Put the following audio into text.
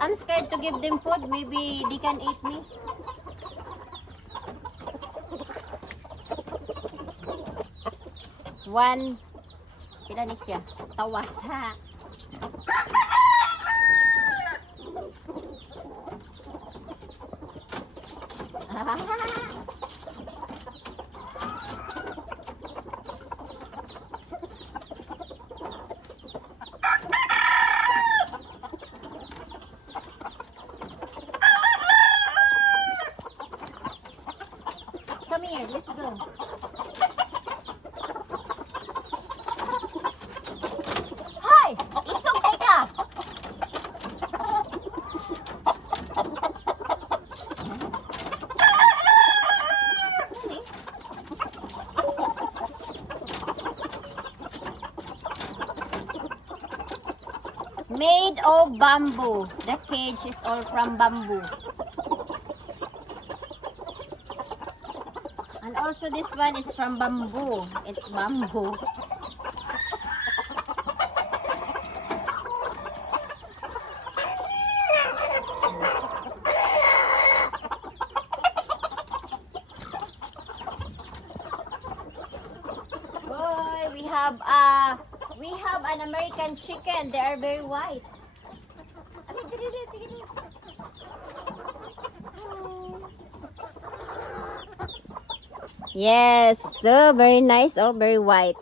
I'm scared to give them food. Maybe they can eat me. One. Pila ni siya? Tawas ha. Come here, let's go. Hi! Isog kay ka! Made of bamboo. The cage is all from bamboo. And also this one is from bamboo. It's bamboo. Boy, we have an American chicken. They are very white. Yes, so very nice. Oh, very white.